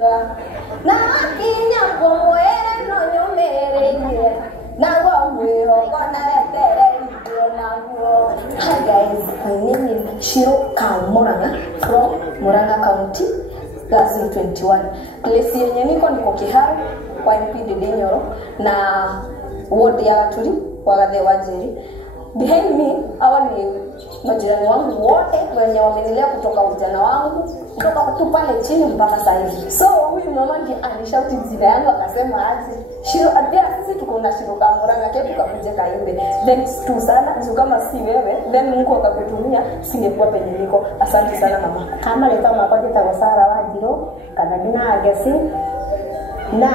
na kinya komwere no nyumereire nago mwiro kona wetere nago. Hi guys, my name is Shiro Kamuranga from Murang'a County, class 21. Place yenye niko Kiharu kwa MP Nyoro na ward ya Gaturi kwa Gathe Wanjeri. Behind me hawa ni majirani wangu wote wenye wamenilea kutoka ujana wangu kutoka tu pale chini mpaka sasa hivi. So huyu mama ndiye alishauti jina yangu akasema aje Shiro, atia sisi tuko na Shiro Kamuranga kesho tukakuja Kaimbe. Thanks tu sana, ndio kama si wewe then Mungu akakutumia singekuwa penye niko. Asante sana mama. Kama leta makoje tagosara wajiro kana dina agesi na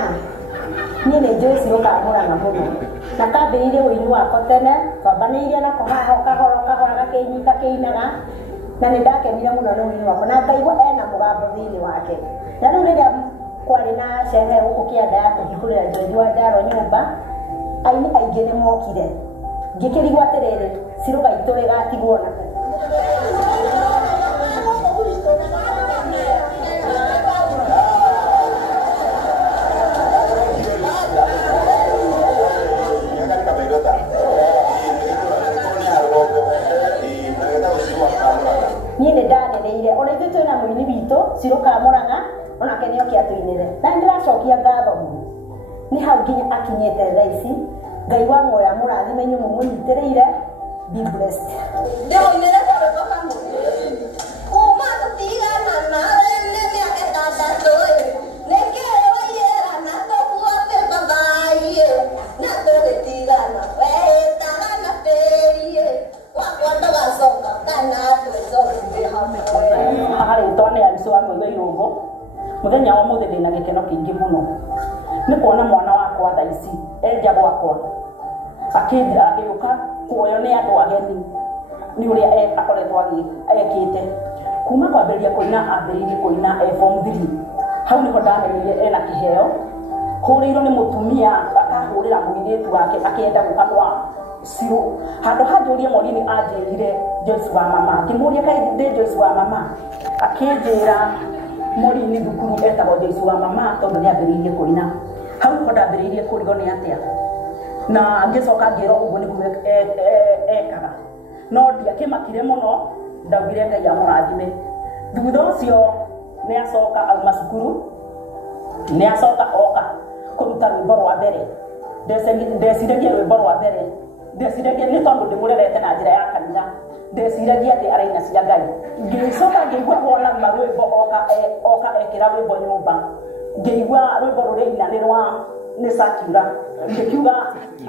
nyine Joyce Shiro Kamuranga muno na kabirire uini wako tene twambanĩirie na kahoro kahora gakenyita keinaga na nĩ ndakenire mũno nĩ uini wako na ngaigua ena mũgambo thĩinĩ wake. Na rĩu rĩrĩa kwarĩ na sherehe gũkũ kĩanda ya kũhingũrĩra George Wanjaro nyũmba, aini aingĩ nĩ mokire, ngĩkĩrigwo atĩrĩrĩ Shiro gaitũ rĩgatigwo na nyine ndanereire ona ithuĩ twĩna mũini witũ Shiro Kamuranga onake nĩo kĩatũinĩre na ndĩracokia ngatho mũno nĩ hau nginya akinyĩte thaa ici. Ngai wa muoya mũrathime nyumu mũnyitĩrĩire. Be blessed. Ndĩroinĩre kũrĩ baba kuma tũtigana nawe nĩ mĩaka ĩtandatũ nĩkĩĩ waiyĩra na tũkuote babaĩ na tũgĩtigana wehĩtaga na tĩri wakwa ndũgacoka kana twĩcokie hamwe. Haha rĩu tondũ nĩ aricu wa Mũigai Irũngũ mũthenya wa mũthĩ ndĩna gĩkeno kĩingĩ mũno nĩ kuona mwana wakwa thaa ici enja gwakwa agĩũka kuoyo nĩ andũ ageni nĩ ũrĩa akoretwo ekĩte kuma kwambĩrĩria kũina ambĩrĩirie kũina form 3 hau nĩho ndamenyire ena kĩheo hũrĩirwo nĩ mũtumia akahũrĩra mũirĩtu wake akĩenda gũka kwa Shiro handũ hanjũrie mwarimũ anjĩrire Joyce wa mama akĩmũria kaĩ ndĩ Joyce wa mama akĩnjĩra mwarimũ thukuru etagwo Joyce wa mama tondũ nĩ ambĩrĩirie kũina hau nĩho ndambĩrĩirie kũrigwo nĩ atĩa na ngĩcoka ngĩrwo ũguo nĩguo ekaga no ndiakĩmakire mũno ndaugire Ngai amũrathime. Thutha ũcio nĩ acoka auma cukuru nĩ acoka oka kũruta rwĩmbo rwa mbere ndeciragia rwĩmbo rwa mbere ndeciragia nĩ tondũ ndĩmũrerete na njĩra ya kanitha ndeciragia atĩ araina cia Ngai ngĩcoka ngĩigua wona rwĩmbo oka ekĩra rwĩmbo nyũmba ngĩigua rwĩmbo rũrĩina nĩ rwa nĩ Sakura ngĩkiuga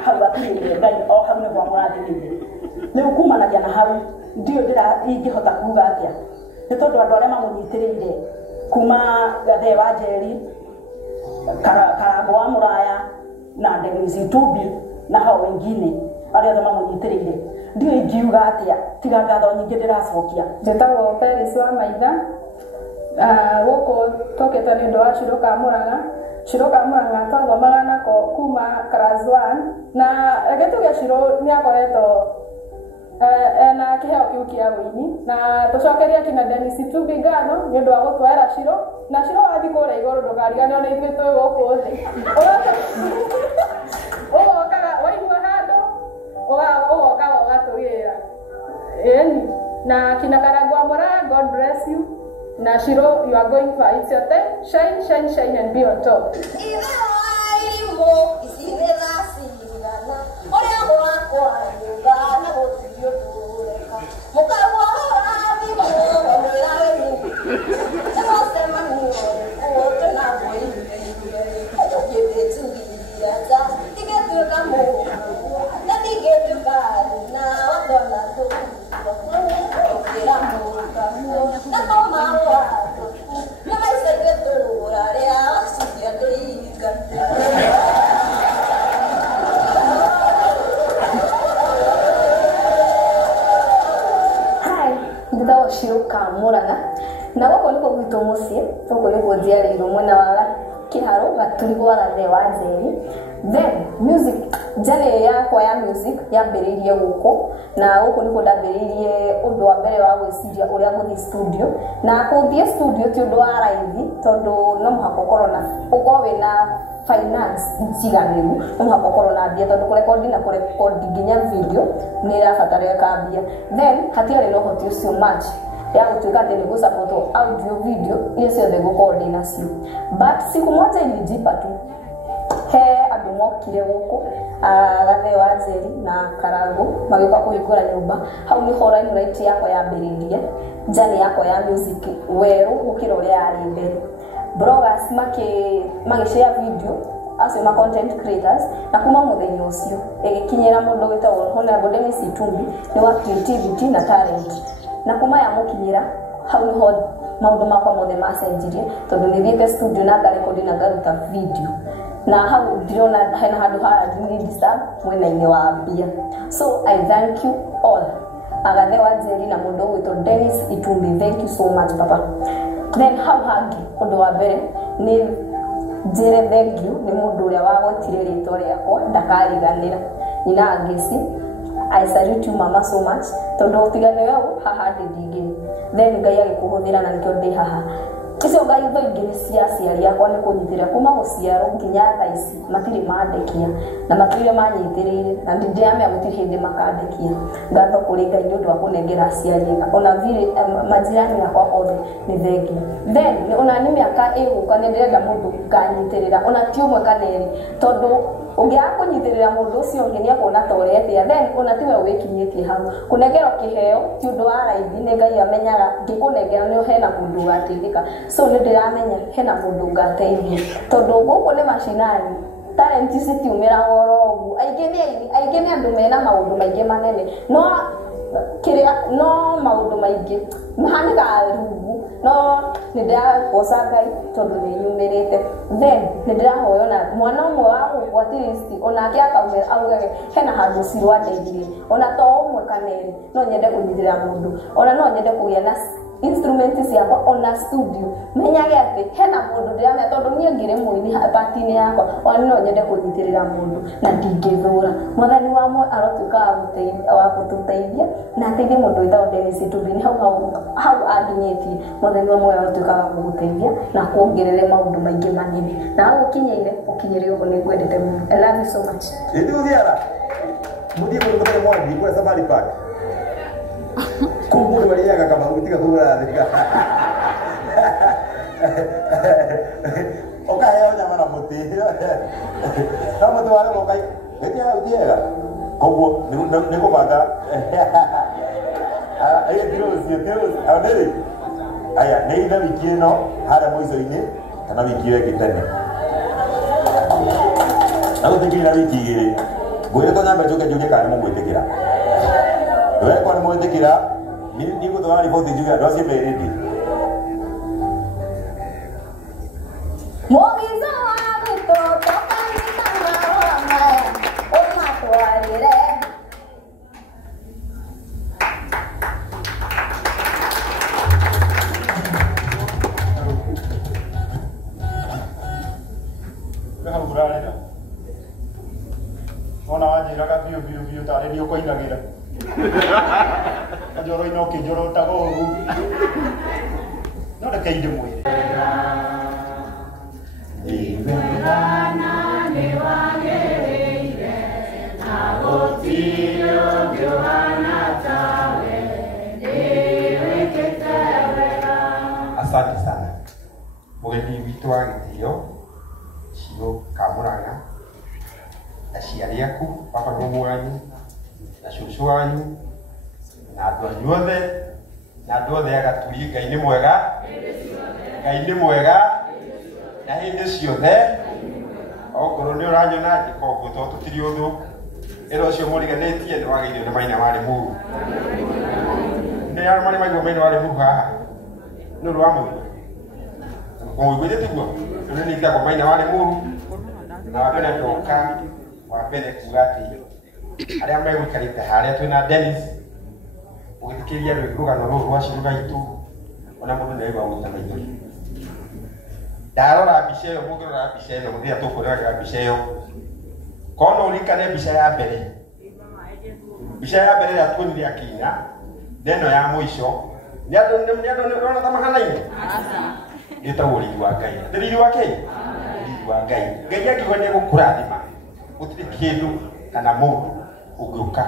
hau atirĩire Ngai o hau nĩguo mũrathimĩire. Rĩu kumanagia na hau ndiũĩ ingĩhota kuuga atĩa nĩ tondũ andũ arĩa mamũnyitĩrĩire kuma Gathe Wanjeri Karangũ wa Mũraya na Dennis Tumbi na hao wengine arĩa othe mamũnyitĩrĩire ndiũĩ ingiuga atĩa tiga ngatho nyingĩ ndĩracokia. Njĩtagwo Peris wa Maitha gũkũ tũkĩte nĩ ũndũ wa Shiro Kamuranga. Shiro Kamuranga twathomaga nako kuma class 1 na gĩtũgĩa Shiro nĩ akoretwo ena kĩheo kĩu kĩa wĩini na tũcokeria kina Dennis Tumbi ngano nĩ ũndũ wa gũtwara Shiro na Shiro wathiĩ kũrĩa igũrũ ndũkariganĩrwo nĩ ithuĩ twĩ gũkũ thĩ ũgokaga waigua handũ ũgokaga ũgatũgĩra ĩni na kina Karangũ wa Mũraya. God bless you. Na Shiro, you are going far. It's your time. Shine, shine, shine, and be on top. Shiro Kamuranga na gũkũ nĩkuo gwitũ mũciĩ gũkũ nĩkuo njiarĩirwo mwena wa Kiharu Gaturi gwa Gathe Wanjeri. Then music Jane yakwa ya music yambĩrĩirie gũkũ na gũkũ nĩkuo ndambĩrĩirie ũndũ wa mbere wa gwĩciria ũrĩa gũthiĩ studio na gũthiĩ studio ti ũndũ wa raithi tondũ no mũhaka ũkorwo wĩna finance njiganĩru no mũhaka ũkorwo na mbia tondũ kũrekondi nginya video nĩ ĩrabatarĩka mbia then hatiarĩ na ũhoti ũcio much ya gũtuĩka atĩ nĩ gũsupport audio video iria ciothe ngũkorwo ndĩ nacio but siku moja ilijipa tu he andũ mokire gũkũ Gathe wa Njeri na Karangũ magĩũka kũhingũra nyũmba hau nĩho limelight yakwa yambĩrĩirie njani yakwa ya music werũ gũkĩra ũrĩa yarĩ mbere bloggers magĩshare video acio ma content creators na kuma mũthenya ũcio ĩgĩkinyĩra mũndũ wĩtagwo Honorable Dennis Itumbi nĩ wa creativity na talent na kuma yamũkinyĩra hau nĩho maũndũ makwa mothe macenjirie tondũ nĩ thiĩte studio na ngarekondi na ngaruta video na hau ndirona hena handũ ha disturb mwena-inĩ wa mbia so I thank you all Gathe wa Njeri na mũndũ wĩtwo Dennis Itumbi thank you so much papa then hau hangĩ ũndũ wa mbere nĩ njĩre thank you nĩ mũndũ ũrĩa wagwetire rĩtwa rĩakwa ndakariganĩra nyina Angĩci I salute you mama so much tondũ ũtigane wewe haha ndingĩ then Ngai agĩkũhũthĩra na nĩkĩo ndĩ haha icio Ngai thaingĩ nĩ cia aciari akwa nĩ kũnyitĩrĩra kuma gũciarwo nginya thaa ici matirĩ mandekia na matirĩ manyitĩrĩire na ndĩramenya gũtirĩ hĩndĩ makandekia ngatho kũrĩ Ngai nĩ ũndũ wa kũnengera aciari ona vile majirani yakwa othe nĩ thengi then ona nĩ mĩaka ĩgũka nĩ ndĩrenda mũndũ nganyitĩrĩra ona ti ũmwe kana erĩ tondũ ũngĩaga kũnyitĩrĩra mũndũ ũcio ũngĩ nĩ akuona ta ũretĩa then ona tiwe wĩkinyĩtie hau kũnengerwo kĩheo ti ũndũ wa raithi nĩ Ngai amenyaga ngĩkũnengera nĩ hena mũndũ ũgateithĩka so nĩ ndĩramenya hena mũndũ ngateithia tondũ gũkũ nĩ macinani talent citiumĩra oro ũguo aingĩ nĩ andũ mena maũndũ maingĩ manene no maũndũ maingĩ mahanĩkaga rungu no nĩ ndĩragoca Ngai tondũ nĩ nyumĩrĩte then nĩ ndĩrahoya na mwana ũmwe wa gũkũ at least onake akaumĩra augage hena handũ Ciro andeithirie ona to ũmwe kana erĩ no nyende kũnyitĩrĩra mũndũ ona no nyende kũgĩa na instruments ciakwa ona studio menyage atĩ hena mũndũ ndĩramenya tondũ niĩ ngĩrĩ mũini party-inĩ yakwa ona no nyende kũnyitĩrĩra mũndũ na ndingĩthũra mwathani wa mwe arotuĩka wa gũtũteithia na ateithie mũndũ wĩtagwo Dennis Itumbi nĩ hau anginyĩtie mwathani wa mwe arotuĩka wa gũgũteithia na kuongerere maũndũ maingĩ manene na hau ũkinyĩre ũguo nĩ ngwendete mũno I love you so much Ithuothiara mũthiĩ mũndũ mwangi kũrĩa Safari Park kumbudu waliaga kama utika kula thika okaya nyama na muti kama tu wale mokai ndio udiega kogo niko banga aya tiros aonere aya neitha wiki ino hara mwizo-ini kana wiki ile kitene na gutikira wiki igiri ngwire to nyamba njuke kana mumwitikira wewe kwa mumwitikira ni gutwara riboti njuge andũ acio merĩndĩ mũgizo wa gũtũ tũkanyita marũa maya ũmatwarĩre kahurarĩra ona wanjĩraga biũ tarĩ nĩ ũkoinagĩra Njoro ino kijoro tagoru no reke inde mwire Ibana ni wagereire na gotio Johanna tawe niwekete wega Asante sana mugeni witũ wa gĩtĩo Ciro Kamũraga aciari aku papa mwanyu na cũcũ wanyu na andũ anyu othe na andũ othe agaturi Ngai nĩ mwega na hĩndĩ ciothe okorwo nĩ ũranyona njĩka ũguo tondũ tũtirĩ ũthũ ĩra ũcio mũriganĩtie nĩ wagĩirio nĩ Maina wa Limuru nĩ arĩa marĩ maigua Maina wa Limuru haha nĩ ũndũ wa mũthuri mũiguĩte tiguo nĩ nĩitagwo Maina wa Limuru na wambere ndoka wambere kuga atĩ arĩa megũikarĩte harĩa twĩna Dennis ũgĩthikĩria rũgano rũrũ rwa Ciro gaitũ ona mũndũ nĩ aigua gũta maithori ndarora mbica ĩyo mũngĩrora mbica ĩno mũthia tũkũrĩraga mbica ĩyo kono ulikane mbica ya mbere ya tuonire akinya ndeno ya muico ni andu rona ta mahanaine gitagwo riri wa Ngai riri wa Ngai riri wa Ngai Ngai akiuga ni gukurathima gutiri kindu kana mundu ungiuka